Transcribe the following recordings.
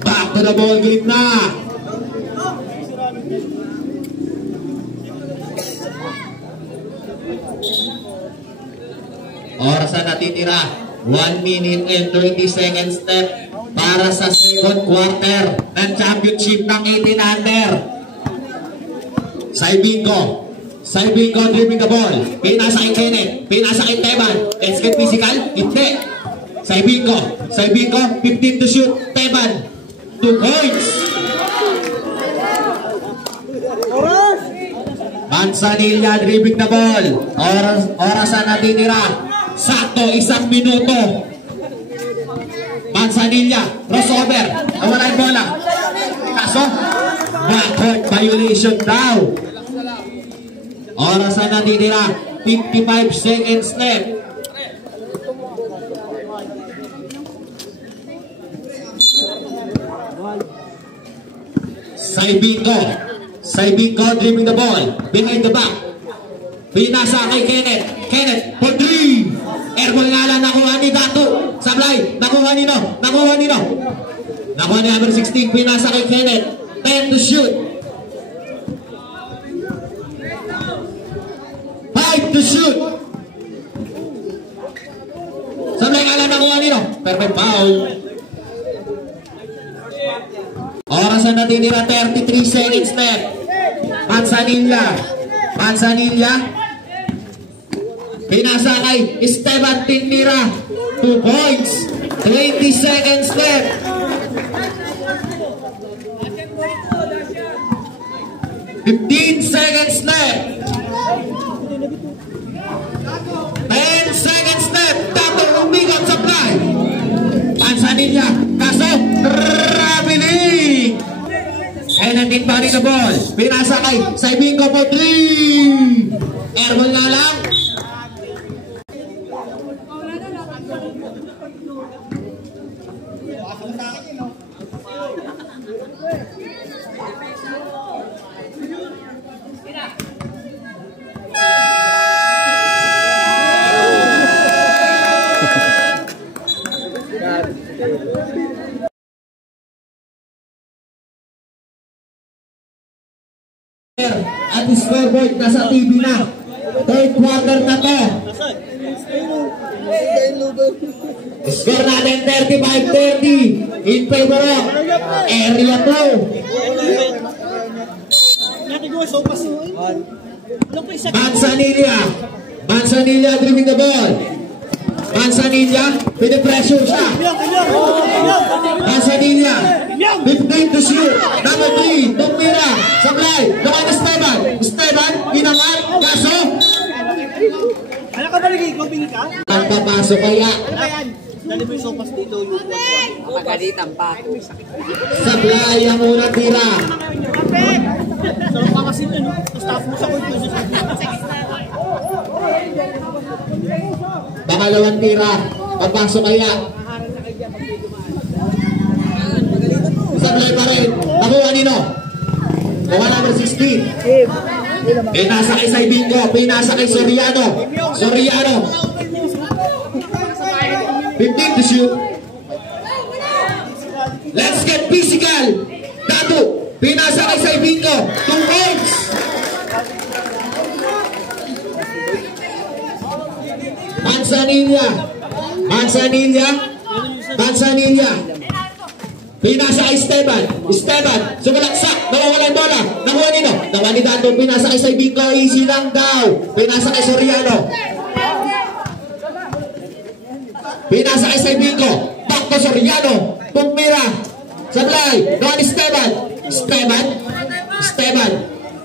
Back to the ball game na. Oras na natitira. 1 minute and 20 seconds left para sa second quarter ng championship ng 18 under. Saibingo dribbling the ball. Pinasa kay Kenneth. Pinasa kay Teban. Let's get physical. Hindi. Saibingo 15 to shoot. Teban 2 points. Manzanilla dribbling the ball. Oras na natitira. Sakto 1 minuto. Manzanilla crossover. Nawala yung bola. Kaso backcourt violation daw. Oras na natitira. 55 seconds left. Saibingo dribbling the ball behind the back. Pinasa kay Kenneth for 3. Airball nga lang nakuha ni Dato. Sablay, nakuha ni number 16. Pinasa kay Kenneth. 10 to shoot. 5 to shoot. Sablay nga lang nakuha ni perfect foul. Oras na natitira. 33 seconds left. Manzanilla pinasa kay Esteban Tinmira. 2 points. 20 seconds left. 15 seconds left. 10 seconds left. Dato umigat sa play. Manzanilla kaso traveling. And natin pa rin the ball. Pinasa kay Saibingo for 3. Airball nga lang. At scoreboard nasa TV na. Third quarter na to. Score natin 35-30 in favor of Area 2. Manzanilla dribbling the ball. Manzanilla pinipressure siya. Manzanilla 15 to shoot. Number 3 Tumira. Sablay naman Esteban inangat. Kaso ano ka ba lagi? Koping ka? ang papasok kaya dali mo yung sopas dito yung pagalitan pa. Sablay ang unang tira. Sarap ka kasi staff mo sa court. Pangalawang tira. Papasok kaya. Sablay pa rin. Nakuha nino. Kuha number 16. Pinasa kay Saibingo. Pinasa kay Soriano. 15 to shoot. Let's get physical. Dato. Pinasa kay Saibingo. 2 points. Manzanilla. Pinasa kay Esteban. Sumalaksak. Nawawala yung bola. Nakuha nino. Nakuha ni Dato. Pinasa kay Saibingo. Easy lang daw. Pinasa kay Soriano. Pinasa kay Saibingo. Back to Soriano. Tumira. Sablay. Nakuha ni Esteban.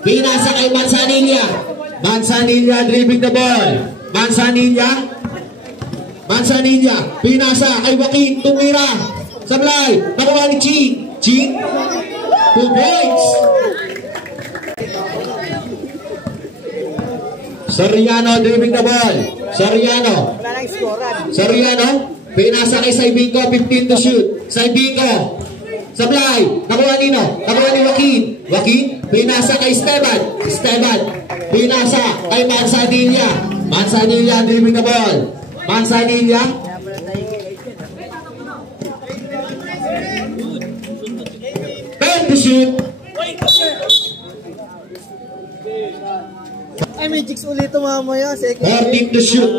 Pinasa kay Manzanilla dribbling the ball. Manzanilla. Pinasa kay Joaquin. Tumira. Sablay. Nakuha ni Ching. 2 points. Soriano dribbling the ball. Soriano. Pinasa kay Saibingo. 15 to shoot. Saibingo. Sablay. Nakuha nino. Nakuha ni Joaquin. Pinasa kay Esteban. Pinasa kay Manzanilla dribbling the ball. Manzanilla 12 to shoot. Ay, may chicks ulit mamaya. 14 to shoot.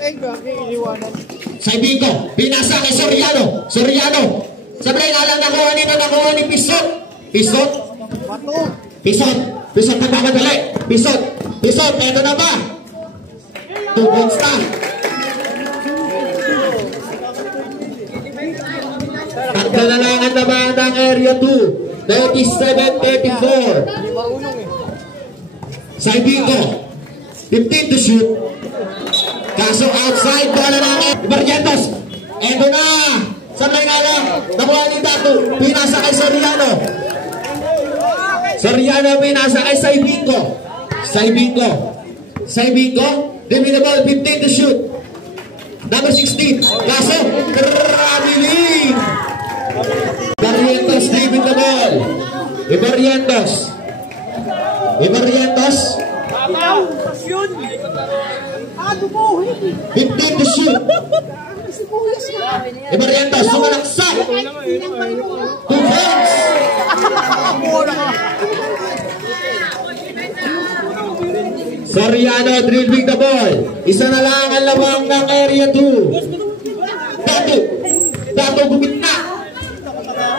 Ay, gagi, iniwanan. Saibingo, pinasa kay Soriano. Soriano. Sablay na lang nakuha ni Pisot. Pisot. Pisot. Pisot na pamadali. Pisot. Pisot. Eto na ba? 2 points na. Takda na lang ang naman ng area 2. 37-34. Saibingo. 15 to shoot. Kaso outside. Bola ng Barrientos. Eto na. Sablay na lang. Nakuha ni Tato. Pinasa kay Soriano. Soriano pinasa kay Saibingo. Saibingo. Saibingo. Give the ball. 15 to shoot. Number 16. Kaso. Traveling. Barrientos giving the ball. Barrientos. Barrientos. 15 to shoot. Barrientos. Sumalaksak. 2 points. Soriano dribbling the ball. Isa na lang ang lawang ng area 2. Tato. Tato gumit na.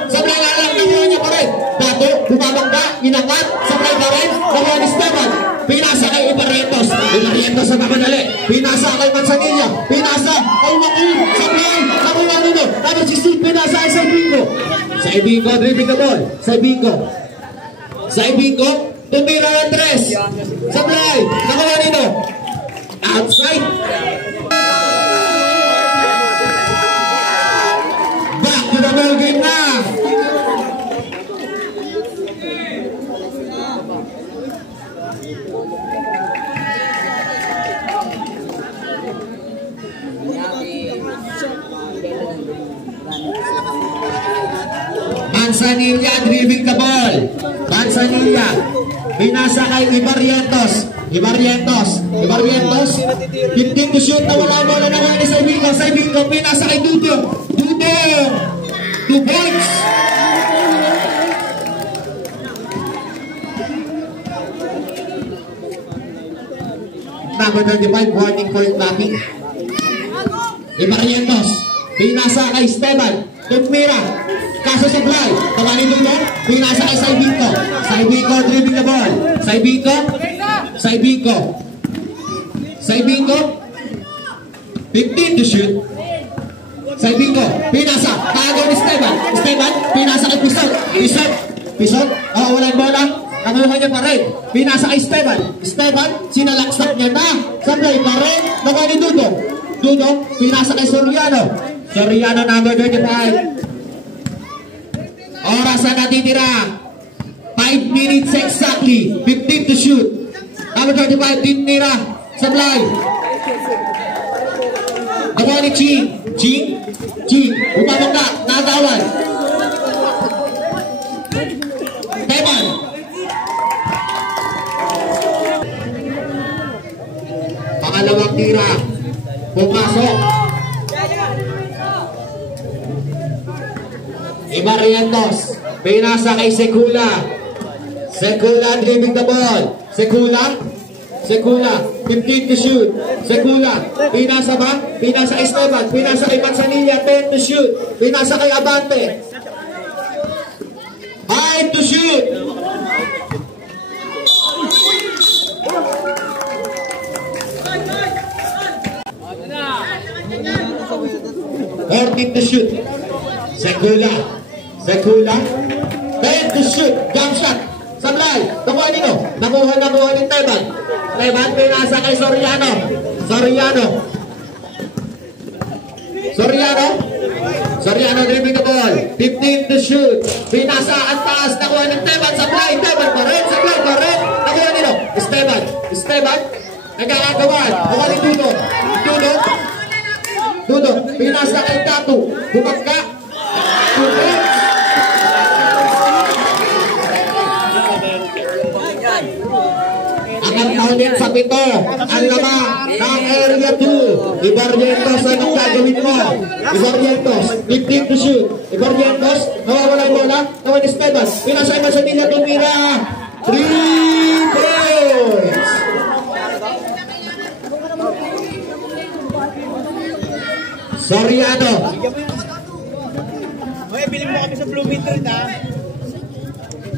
Sablay na lang. Nakuha niya pa rin. Tato. Bumabangga. Inangat. Sablay pa rin. Nakuha ni Esteban. Pinasa kay Barrientos. Barrientos sa papadali. Pinasa kay Manzanilla. Pinasa kay Joaquin. Sablay. Nakuha nito. Number 16. Pinasa kay Saibingo. Saibingo dribbling the ball. Saibingo. Saibingo. Tumira ng 3. Sablay. Nakuha nito. Outside. Back to the ball game na. Manzanilla dribbling the ball. Manzanilla. Pinasa kay Barrientos. Barrientos. 15 to shoot na wala bola na ni Saibingo. Saibingo pinasa kay Dudong. Dudong. 2 points. Number 35, warning for blocking. Barrientos. Pinasa kay Esteban. Tumira. Kaso Sablay. Tawanin Dudong. Pinasa kay Saibingo. Saibingo dribbling the ball. Saibingo. Saibingo. Saibingo. 15 to shoot. Saibingo. Pinasa. Tago ni Esteban. Esteban. Pinasa kay Pisot. Pisot. Pisot. Walang bola. Nakuha niya pa rin. Pinasa kay Esteban. Esteban. Sinalaksak niya na. Sablay pa rin. Nakuha ni Dudong. Dudong. Pinasa kay Soriano. Soriano number 35. Oras na natitira. 5 minutes exactly. 15 to shoot. Number 35, tinira. Sablay. Nakuha ni Ching. Ching. Umabang na. Nagawan. Teban. Pangalawang tira. Pumasok. Barrientos. Pinasa kay Sekula. Sekula dribbling the ball. Sekula. 15 to shoot. Sekula. Pinasa ba? Pinasa kay Esteban. Pinasa kay Manzanilla. 10 to shoot. Pinasa kay Abante. 5 to shoot. To shoot. Sekula. 10 to shoot. Jump shot. Sablay. Nakuha nino. Nakuha ni Teban. Teban pinasa kay Soriano. Soriano dribbling the ball. 15 to shoot. Pinasa ang taas. Nakuha ng Teban. Sablay. Teban pa rin. Nakuha nino. Esteban. Nagkakagawan. Nakuha ni Dudong. Pinasa kay Tato. Bumagka. Ang Apat na ulit sa pito. Ang lamang ng area 2. Ibarrientos, anong gagawin mo? Ibarrientos, 15 to shoot. Ibarrientos, nawawala yung bola. Naman Esteban. Pinasay mo sa nila, tumira. 3 points. Soriano. Hoy, bilhin mo kami sa Blue Midnight, ha?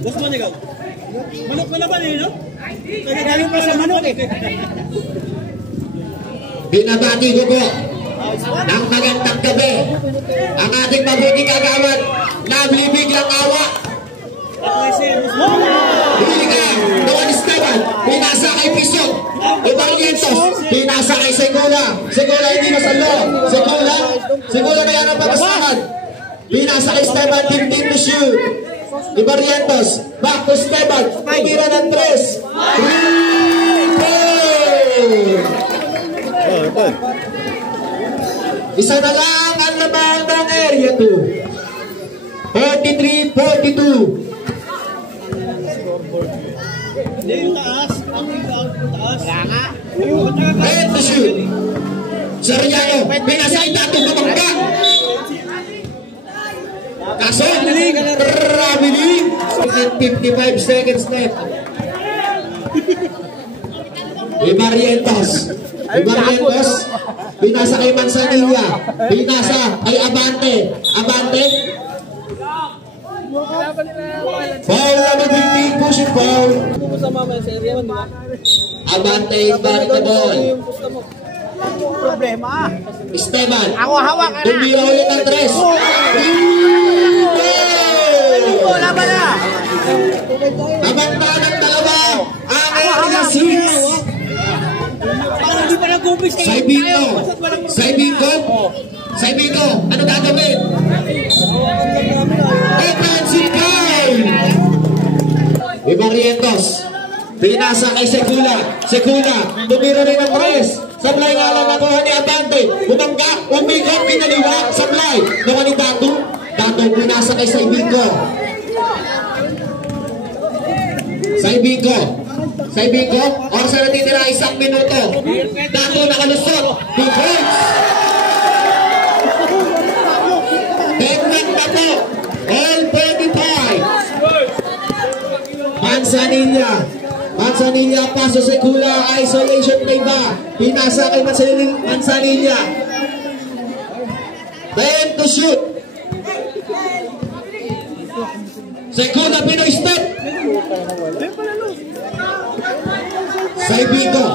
Boss mo, ikaw. Manok na naman, eh, no? Nagagaling pa sa manok, eh. Binabati ko po ng magandang gabi ang ating mabuting kagawad na bibiglang awa. Huli ka, Juan Esteban, pinasa kay Piso. Ibarrientos, pinasa kay Segula. Segula hindi na sa loob. Segula na yan ang papasakan. Pinasa kay Esteban, 15 to shoot. Ibarrientos, back to Esteban, tumira ng 3. 3 points. Isa na lang ang lamang ng area 2. 43-42. Hindi yung taas. Ang taas. Wala nga. Ayun to shoot. Soriano, pinasay dato bumangga. Kaso, traveling. 55 seconds left. Ibarrientos, pinasa kay Manzanilla, pinasa kay Abante. Foul number 15, pushing foul. Abante is back the ball. Problema. Esteban, Ako hawak ka na. tumira ulit ang 3. Wala ba na? Nabanta ng dalawa ang area 6. Parang hindi pa nag-umpis kayo. Saibingo, ano gagawin? Defensive foul! Ibarrientos, pinasa kay Segula, tumira rin ang 3. Sablay nga lang nakuha ni Abante, bumangga, umigop, pinaliwa, sablay. Nawa ni Dato, pinasa kay Saibingo. Oras na natitira, 1 minuto. Dato nakalusot, 2 points. Tegman Dato, all 25. Manzanilla, paso Segula, isolation play ba? Pinasa kay Manzanilla. 10 to shoot. Segula, Pinoy step. Saibingo.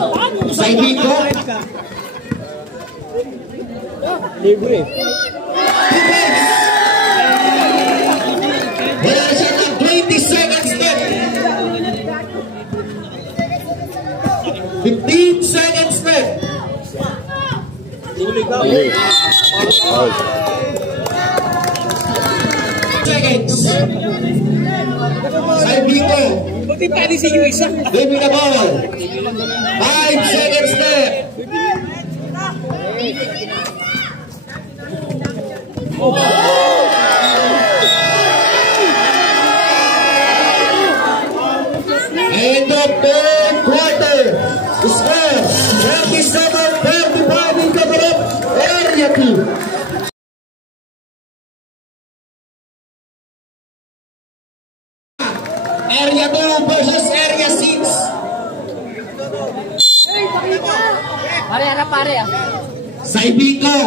Libre. Wala na siya ng 20 seconds left. 15 seconds left. Seconds. Saibingo. Buti pa rin si Yuisa. Leaving the ball. 5 seconds left. End of third quarter. Score 37-35 in favor of area 2. Area 2 versus Area 6. Pare ah. Saibingo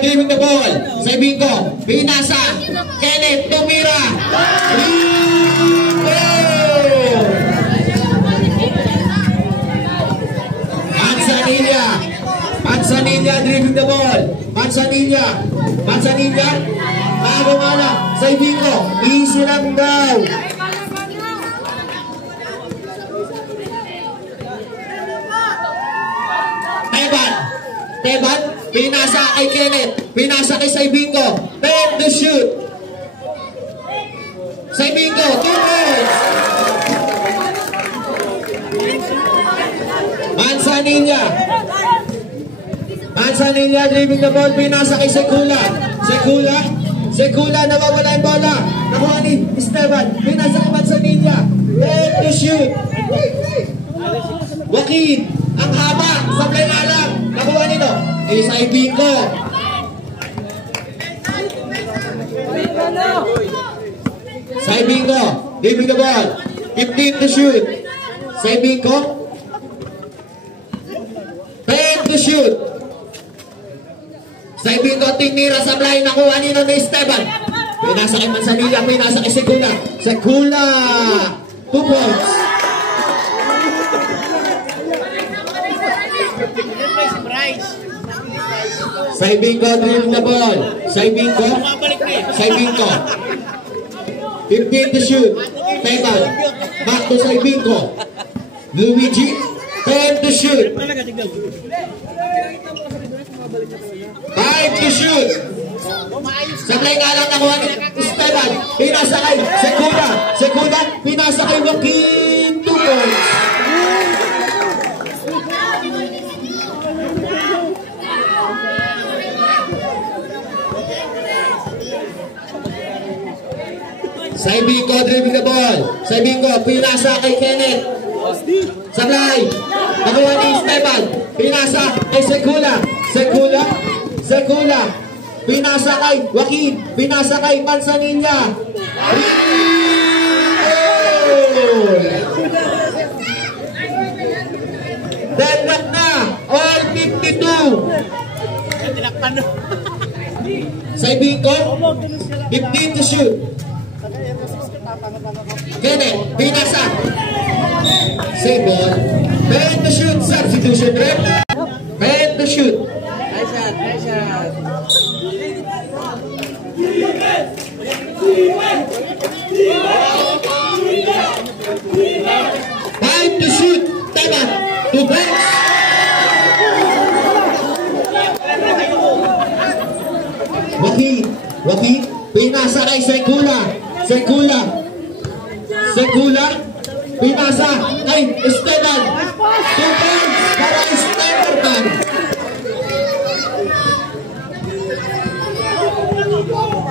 driving the ball. Pinasa. Kenneth tumira. Manzanilla driving the ball. Manzanilla. Nagumala. Saibingo. Easy lang daw. Teban, pinasa kay Kenneth, pinasa kay Saibingo, 10 to shoot. Saibingo, 2 points. Manzanilla driving the ball, pinasa kay Segula, nawawala yung bola. Nakuha ni Esteban, pinasa kay Manzanilla, 10 to shoot. Joaquin, ang haba, sablay nga lang. Nakuha nito. Sa Ibingo. Sa Ibingo, giving the ball. 15 to shoot. Sa Ibingo. 10 to shoot. Sa Ibingo, tinira sablay. Nakuha nito ni Esteban. Pinasa kay Manzanilla, pinasa kay Segula. Segula! 2 points. Saibingo drill the ball. Saibingo. 15 to shoot. Teban. Back to Saibingo. Luigi. 10 to shoot. 5 to shoot. Sablay nga lang nakuha ni Esteban. Pinasa kay Segula. Segula. Pinasa kay Joaquin. 2 points. Saibingo dribbling the ball. Saibingo, pinasa kay Kenneth. Sablay. Nakuha ni Esteban. Pinasa kay Segula. Segula. Pinasa kay Joaquin. Pinasa kay Manzanilla. Deadlock na. All 52. Saibingo. 15 to shoot. Kenneth, pinasa. Save ball. 10 to shoot. Substitution rep. 10 to shoot. Nice shot. 5 to shoot. Teban. 2 points. Joaquin. Pinasa kay Segula. Pinasa kay Esteban. 2 points para Esteban.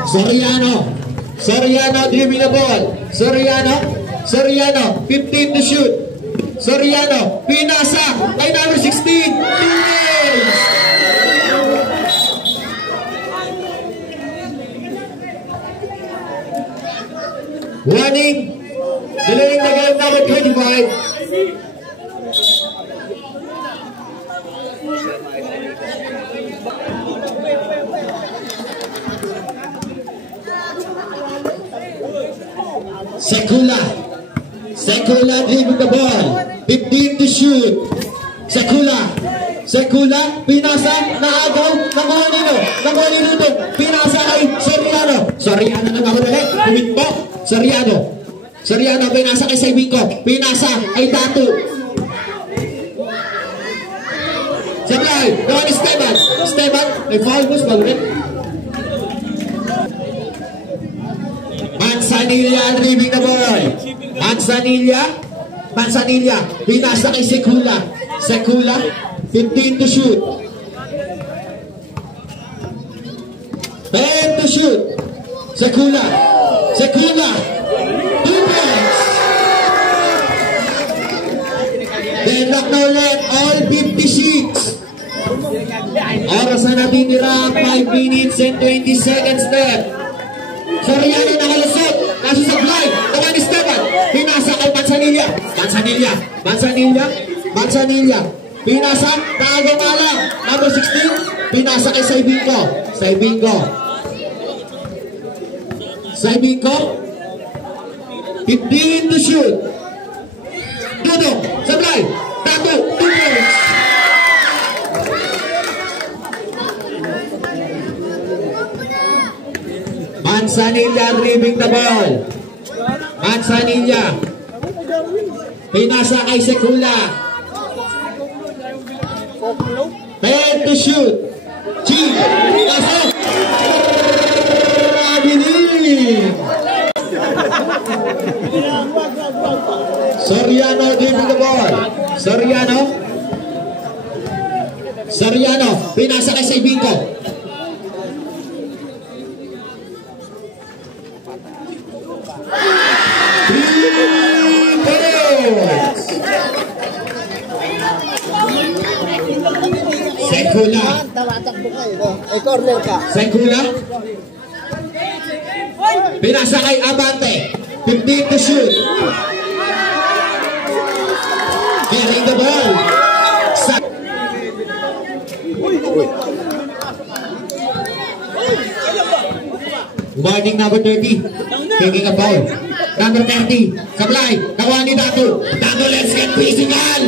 Soriano dribbling the ball. Soriano 15 to shoot. Soriano pinasa kay number 16. 2 points. Warning. Delaying the game number 25. Segula dribbling the ball. 15 to shoot. Segula pinasa naagaw nakuha nito. Pinasa kay Soriano na ulit. Huminto. Soriano pinasa kay Saibingo. Pinasa kay Datu. Sablay. Nakuha ni Esteban. May foul bus ba ulit? Manzanilla dribbling the ball. Manzanilla pinasa kay Segula. 15 to shoot. 10 to shoot. Segula. 2 points. Deadlock na ulit. All 56. Oras na natitira. 5 minutes and 20 seconds left. Soriano nakalusot. Nasa supply. Nakuha ni Esteban. Pinasa kay Manzanilla. Pinasa. Tago nga lang. Number 16. Pinasa kay Saibingo. 15 to shoot. Dudong. Sablay. Datu. 2 points. Manzanilla dribbling the ball. Pinasa kay Segula. 10 to shoot. Pasok. Soriano dribbling the ball. Soriano pinasa kay Saibingo. points. Sekula. Corner ka. Sekula. Pinasa kay Abante. 15 to shoot. Carrying the ball. Warning number 30. Taking a foul. Number 30. Sablay. Nakuha ni Dato. Dato, let's get physical.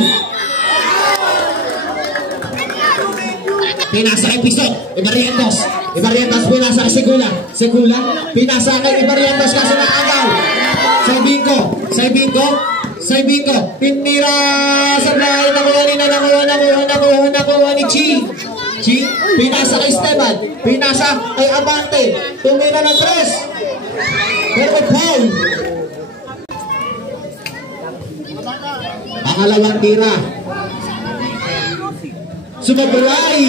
Pinasa kay Pisot. Ibarientos. Ibarientos pinasa kay Segula. Segula. Pinasa kay Ibarientos kasi nakagaw. Saibinko. Pinira. Sablay. Nakuha ni Chi. Pinasa kay Esteban. Pinasa kay Abante. Tumira ng 3. Pero may foul. Pangalawang tira. Sumaburay.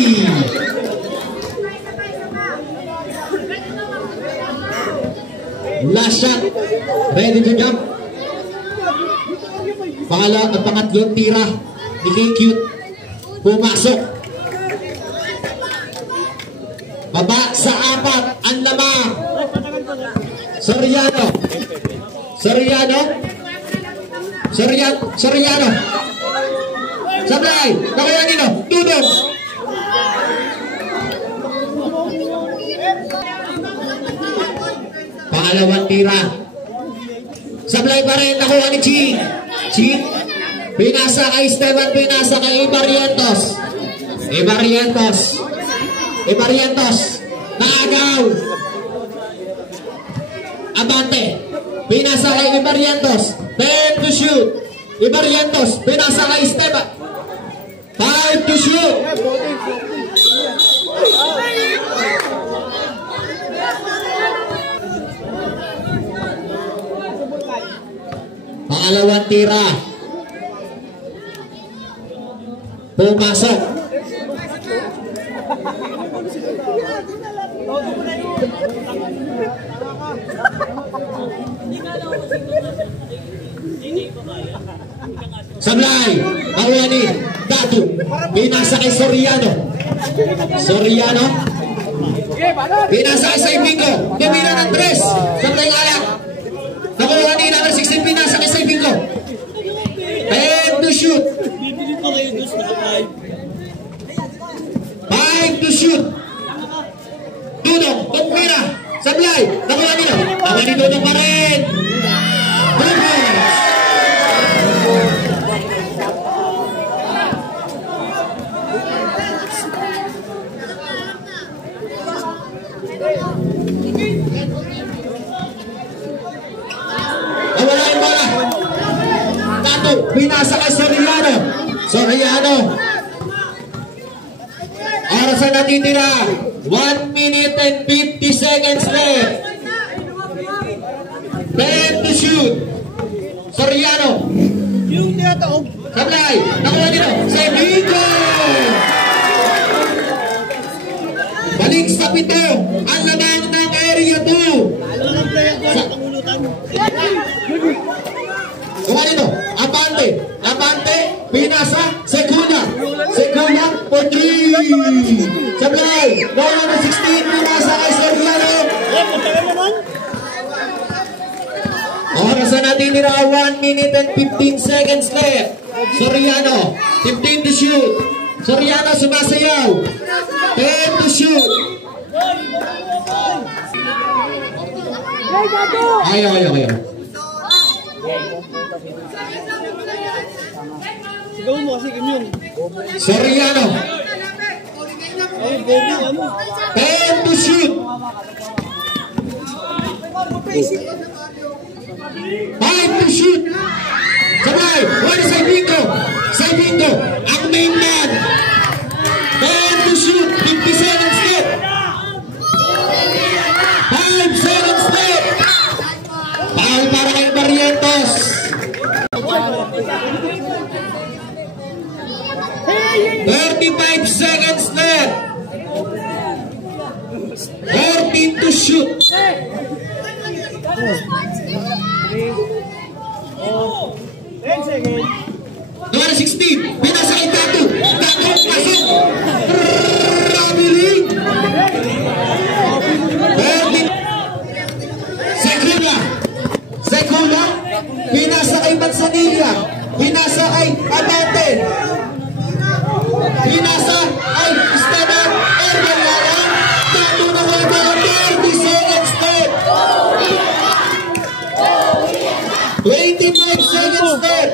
Last shot. Ready to jump. Pangatlong tira. Nilikute. Pumasok. Baba sa 4. Ang lama. Soriano. Sablay. Nakuha nino. Tudong. Pangalawang tira. Sablay pa rin. Nakuha ni Ching. Pinasa kay Esteban. Pinasa kay Ibarientos. Naagaw. Abante. Pinasa kay Ibarientos. 10 to shoot. Ibarientos. Pinasa kay Esteban. 5 to shoot. Pangalawang tira. Pumasok. Sablay. Nakuha ni Datu. Pinasa kay Soriano. Pinasa kay Saibingo. Tumira ng 3. Sablay alak. Nakuha ni number 16. Pinasa kay Saibingo. 10 to shoot. 5 to shoot. Tudong. Tumira. Sablay. Nakuha nila. Nakuha ni Tudong pa rin. Nawala yung bola. Tato. Pinasa kay Soriano. Oras na natitira. 1 minute and 50 seconds left. 10 to shoot. Soriano. Sablay. Nakuha nito. Saibingo. Balik sa 7. Ang labang ng area 2. Kuha nito. Abante. Pinasa. Segula. For 3. Sablay. Number 16. Pinasa kay Soriano. Oras na natin nila. 1 minute and 15 seconds left. Soriano. 15 to shoot. Soriano sumasayaw. 10 to shoot. Ayaw. Soriano. 10 to shoot. 5 to shoot. Sabay. Wala Saibingo. Ang main man. 10 to shoot. 50 seconds left. 5 seconds left. Foul para kay Barrientos. 35 seconds left. 14 to shoot. 10 seconds. Number 16, pinasa kay Tato. Tato, pasok. Rabiling. Sekula, pinasa kay Manzanilla. Pinasa kay Abate. Pinasa kay Esteban. Erwin Lalang. Tato na wala. 30 seconds left. 25 seconds left.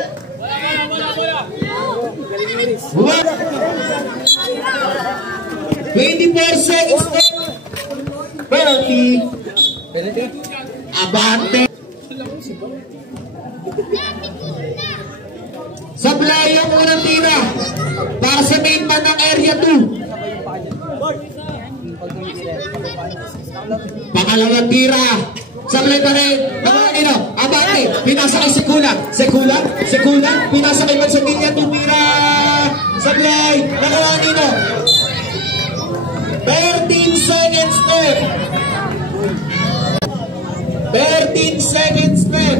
24 seconds left. Penalty. Abante. Sablay ang unang tira para sa main man ng area 2. Pangalawang tira. Sablay pa rin. Nakuha Abante. Pinasa kay Sekula. Pinasa kay Manzanilla. Tumira. Sablay. Nakuha nino. 13 seconds left. 13 seconds left.